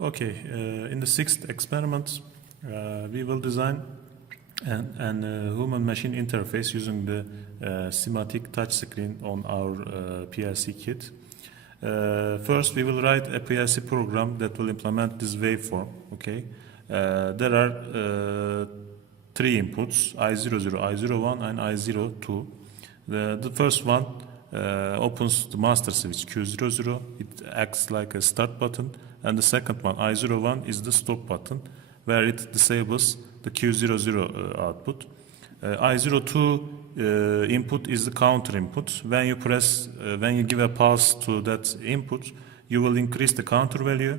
Okay, in the sixth experiment, we will design an human-machine interface using the schematic touchscreen on our PLC kit. First, we will write a PLC program that will implement this waveform. Okay, there are three inputs: I00, I01, and I02. The first one opens the master switch Q00. It acts like a start button, and the second one, I01, is the stop button, where it disables the Q00 output. I02 input is the counter input. When you give a pulse to that input, you will increase the counter value,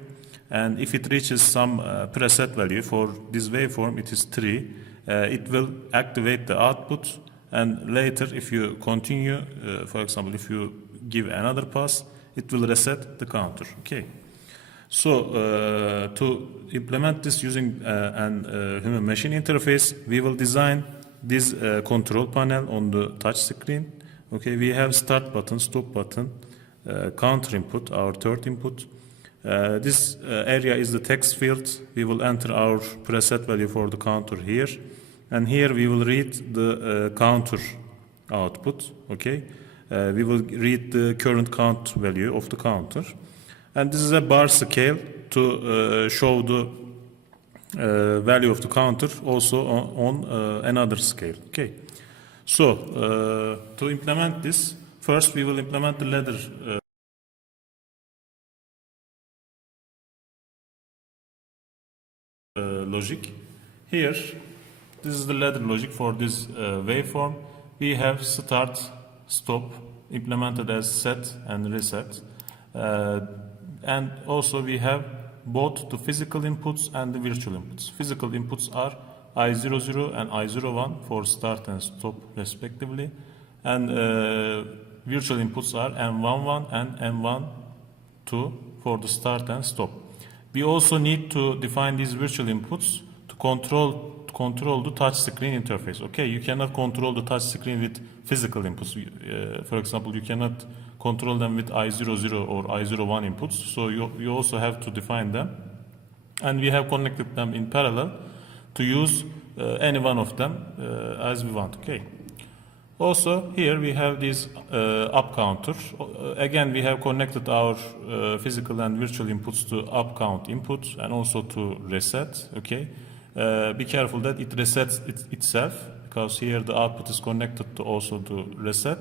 and if it reaches some preset value, for this waveform it is 3, it will activate the output, and later if you continue, for example, if you give another pulse, it will reset the counter. Okay. So to implement this using an human-machine interface, we will design this control panel on the touch screen. Okay, we have start button, stop button, counter input, our third input. This area is the text field. We will enter our preset value for the counter here, and here we will read the counter output. Okay, we will read the current count value of the counter. And this is a bar scale to show the value of the counter also on another scale. Okay. So to implement this, first we will implement the ladder logic. Here, this is the ladder logic for this waveform. We have start, stop implemented as set and reset. And also we have both the physical inputs and the virtual inputs. Physical inputs are I00 and I01 for start and stop respectively. And virtual inputs are M11 and M12 for the start and stop. We also need to define these virtual inputs to control the touch screen interface. Okay, you cannot control the touch screen with physical inputs. For example, you cannot control them with I00 or I01 inputs, so you also have to define them, and we have connected them in parallel to use any one of them as we want. Okay. Also here we have this up counter. Again, we have connected our physical and virtual inputs to up count input and also to reset. Okay. Be careful that it resets itself, because here the output is connected to also to reset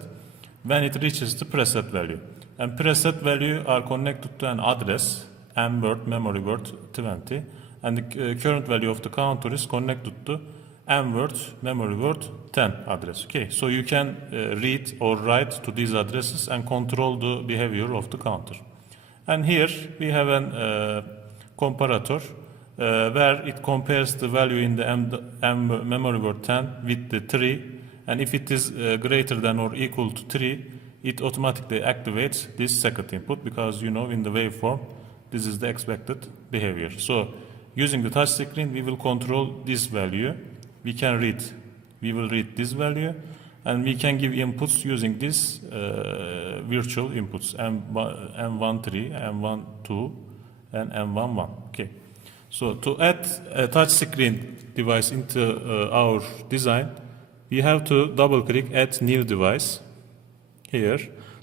when it reaches the preset value. And preset value are connected to an address, M word, memory word 20, and the current value of the counter is connected to M word, memory word 10 address. Okay, so you can read or write to these addresses and control the behavior of the counter. And here we have an comparator where it compares the value in the M memory word 10 with the 3. And if it is greater than or equal to 3, it automatically activates this second input, because you know in the waveform this is the expected behavior. So using the touch screen, we will control this value. We will read this value, and we can give inputs using this virtual inputs M13, M12, and M11. Okay. So to add a touch screen device into our design, we have to double click add new device here.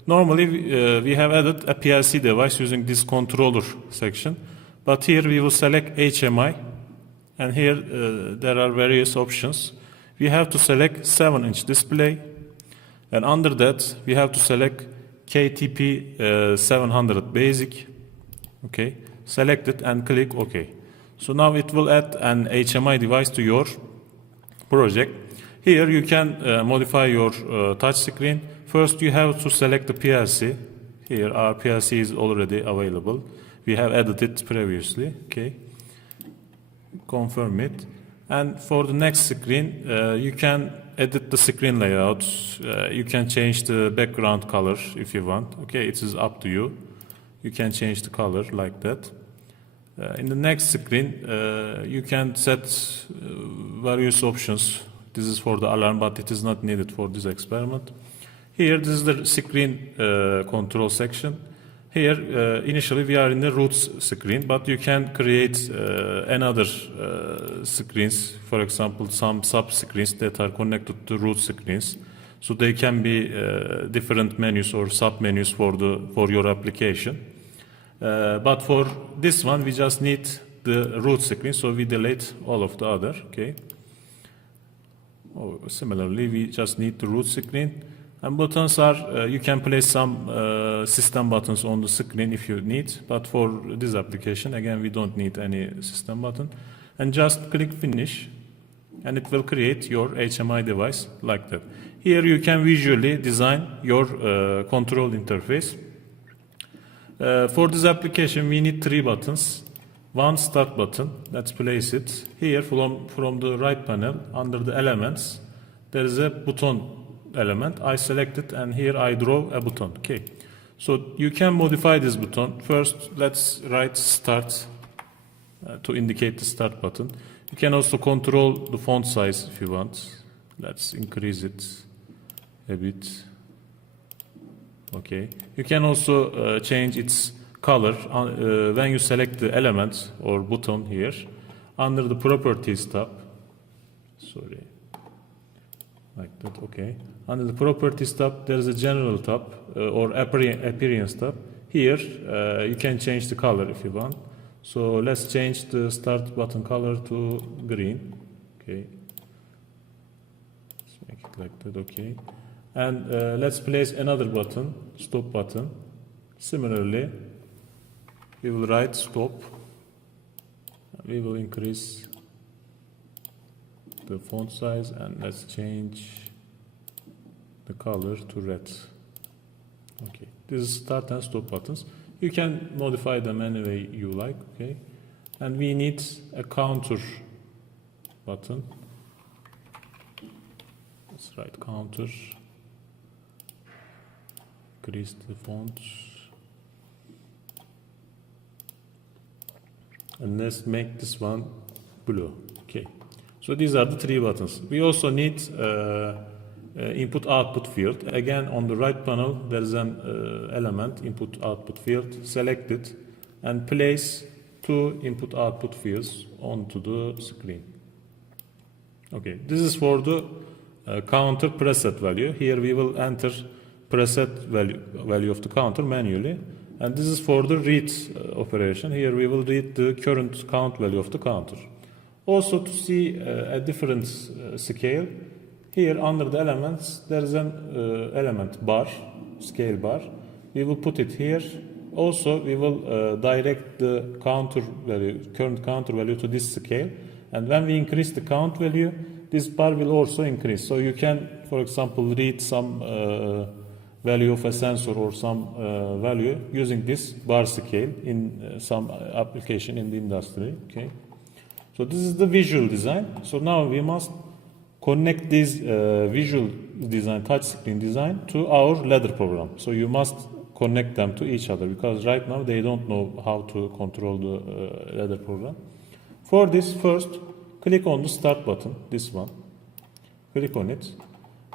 Normally we have added a PLC device using this controller section, but here we will select HMI, and here there are various options. We have to select 7-inch display, and under that we have to select KTP 700 basic. Okay, select it and click OK. So now it will add an HMI device to your project. Here you can modify your touch screen. First you have to select the PLC. Here our PLC is already available. We have added it previously. Okay. Confirm it. And for the next screen, you can edit the screen layout. You can change the background color if you want. Okay, it is up to you. You can change the color like that. In the next screen, you can set various options. This is for the alarm, but it is not needed for this experiment. Here, this is the screen control section. Here, initially we are in the roots screen, but you can create another screens, for example, some sub-screens that are connected to root screens. So they can be different menus or sub-menus for your application. But for this one, we just need the root screen, so we delete all of the other, okay? Similarly, we just need the root screen. And buttons are, you can place some system buttons on the screen if you need, but for this application, again, we don't need any system button. And just click finish, and it will create your HMI device like that. Here you can visually design your control interface. For this application, we need 3 buttons. One start button, let's place it. Here from the right panel, under the elements, there is a button element. I select it, and here I draw a button. Okay, so you can modify this button. First, let's write start to indicate the start button. You can also control the font size if you want. Let's increase it a bit. Okay, you can also change its color when you select the element or button here under the properties tab. Sorry. Like that, okay. Under the properties tab, there is a general tab or appearance tab. Here, you can change the color if you want. So let's change the start button color to green. Okay. Let's make it like that, okay. And let's place another button, stop button. Similarly, we will write stop. We will increase the font size, and let's change the color to red. Okay, this is start and stop buttons. You can modify them any way you like. Okay, and we need a counter button. Let's write counter. Increase the font, and let's make this one blue. Okay. So these are the 3 buttons. We also need input-output field. Again, on the right panel, there is an element, input-output field. Select it and place 2 input-output fields onto the screen. Okay, this is for the counter preset value. Here we will enter preset value of the counter manually. And this is for the read operation. Here we will read the current count value of the counter. Also, to see a different scale, here under the elements, there is an element bar, scale bar. We will put it here. Also, we will direct the counter value, current counter value to this scale. And when we increase the count value, this bar will also increase. So you can, for example, read some value of a sensor or some value using this bar scale in some application in the industry. Okay. So this is the visual design. So now we must connect this visual design, touchscreen design, to our ladder program. So you must connect them to each other, because right now they don't know how to control the ladder program. For this, first click on the start button, this one. Click on it,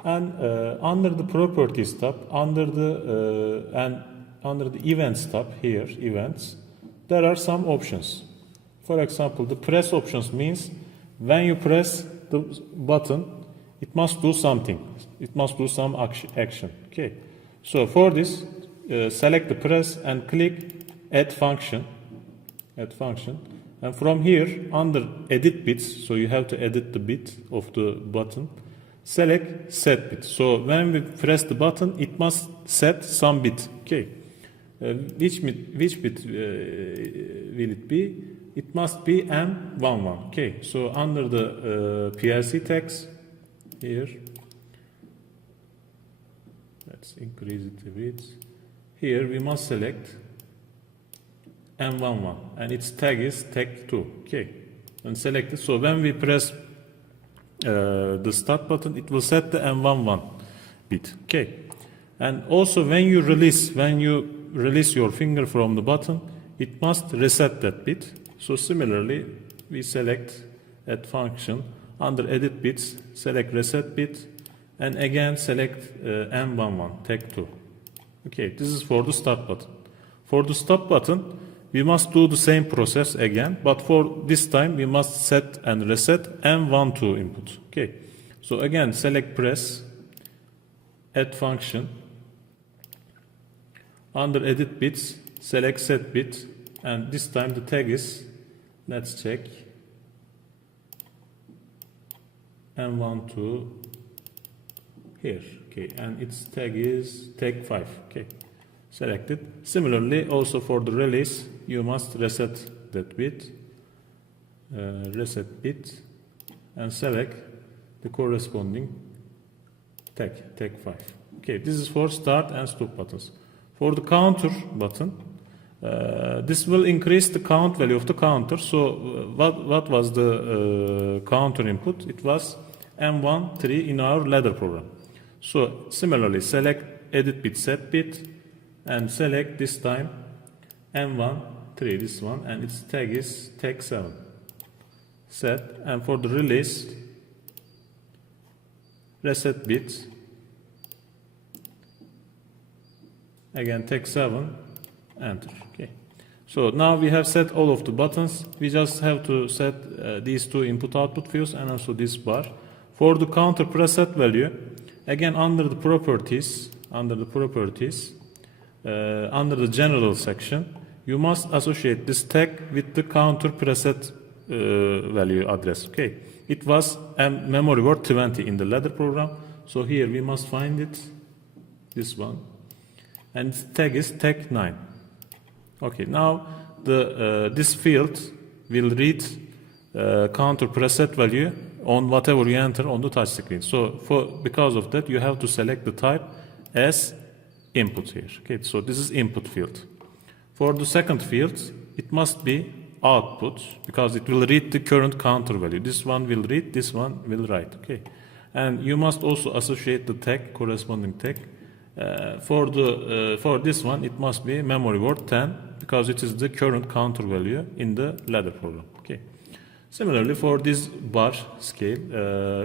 and under the properties tab, under the events tab here, events, there are some options. For example, the press options means when you press the button, it must do something. It must do some action. Okay. So for this, select the press and click add function. Add function. And from here, under edit bits, so you have to edit the bit of the button, select set bit. So when we press the button, it must set some bit. Okay. Which bit will it be? It must be M11. Okay, so under the PLC tags here, let's increase it a bit. Here we must select M11, and its tag is tag 2. Okay, and select it. So when we press the start button, it will set the M11 bit. Okay, and also when you release your finger from the button, it must reset that bit. So similarly, we select add function, under edit bits, select reset bit, and again select M11, tag 2. Okay, this is for the start button. For the stop button, we must do the same process again, but for this time we must set and reset M1 to input. Okay. So again, select press, add function. Under edit bits, select set bit, and this time the tag is, let's check, M1 to here. Okay, and its tag is tag 5. Okay, selected. Similarly, also for the release, you must reset that bit, and select the corresponding tag 5. Okay, this is for start and stop buttons. For the counter button, this will increase the count value of the counter. So what was the counter input? It was M1 3 in our ladder program. So similarly, select edit bit, set bit, and select this time M1 3, this one, and its tag is tag 7. Set, and for the release, reset bit, again tag 7, enter. Okay. So now we have set all of the buttons. We just have to set these two input output fields and also this bar. For the counter preset value, again under the properties, under the general section, you must associate this tag with the counter preset value address. Okay. It was a memory word 20 in the ladder program. So here we must find it, this one, and tag is tag 9. Okay, now this field will read counter preset value on whatever you enter on the touch screen. So because of that, you have to select the type as input here. Okay, so this is input field. For the second field, it must be output because it will read the current counter value. This one will read, this one will write. Okay, and you must also associate the tag, corresponding tag. For this one, it must be memory word 10 because it is the current counter value in the ladder program. Okay. Similarly, for this bar scale,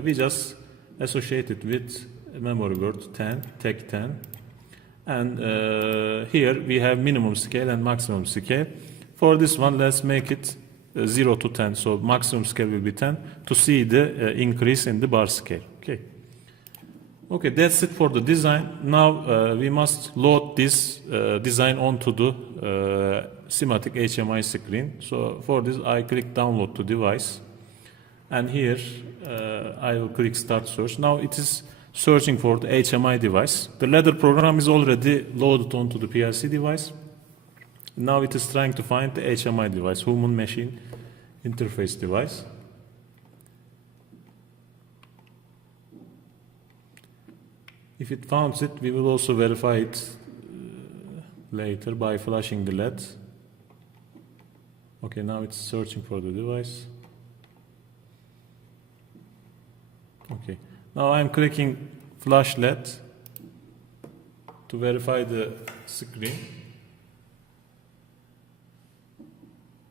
we just associate it with memory word 10, tag 10, and here we have minimum scale and maximum scale. For this one, let's make it 0 to 10, so maximum scale will be 10 to see the increase in the bar scale. Okay. Okay, that's it for the design. Now we must load this design onto the schematic HMI screen. So for this, I click download to device, and here I will click start search. Now it is searching for the HMI device. The ladder program is already loaded onto the PLC device. Now it is trying to find the HMI device, human machine interface device. If it finds it, we will also verify it later by flashing the LED. Okay, now it's searching for the device. Okay, now I'm clicking flash LED to verify the screen.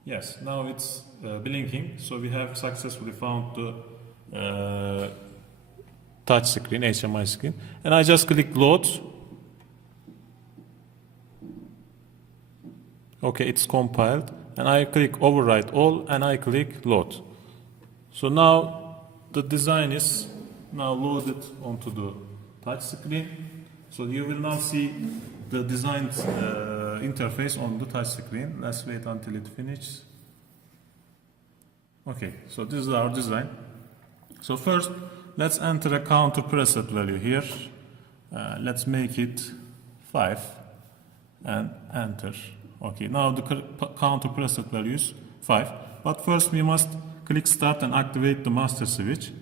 Yes, now it's blinking, so we have successfully found the touch screen, HMI screen, and I just click load. Okay, it's compiled, and I click overwrite all, and I click load. So now the design is now loaded onto the touch screen. So you will now see the designed interface on the touch screen. Let's wait until it finishes. Okay, so this is our design. So first, let's enter a counter preset value here. Let's make it 5 and enter. Okay, now the counter preset value is 5. But first we must click start and activate the master switch.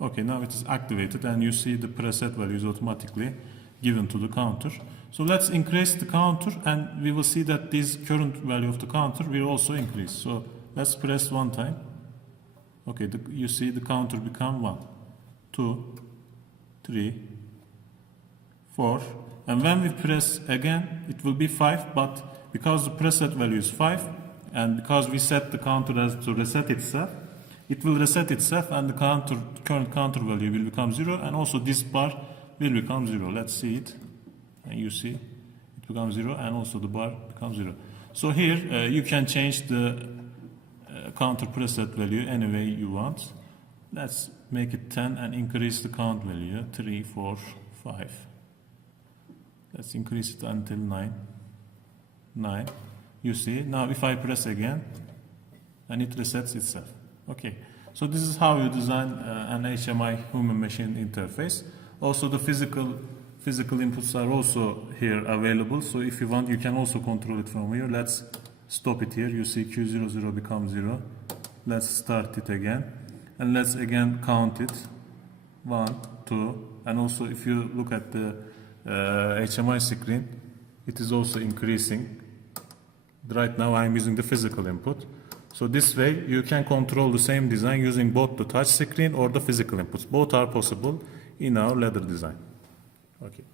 Okay, now it is activated and you see the preset value is automatically given to the counter. So let's increase the counter and we will see that this current value of the counter will also increase. So let's press one time. Okay, you see the counter become 1, 2, 3, 4, and when we press again it will be 5, but because the preset value is 5 and because we set the counter as to reset itself, it will reset itself and the current counter value will become 0 and also this bar will become 0. Let's see it, and you see it it becomes 0, and also the bar becomes 0. So here you can change the counter preset value any way you want. Let's make it 10 and increase the count value 3, 4, 5. Let's increase it until 9. You see, now if I press again, and it resets itself. Okay, so this is how you design an HMI human machine interface. Also the physical inputs are also here available, so if you want you can also control it from here. Let's stop it here. You see Q00 becomes 0. Let's start it again, and let's again count it 1, 2, and also if you look at the HMI screen, it is also increasing. Right now I'm using the physical input. So this way you can control the same design using both the touch screen or the physical inputs. Both are possible in our ladder design. Okay.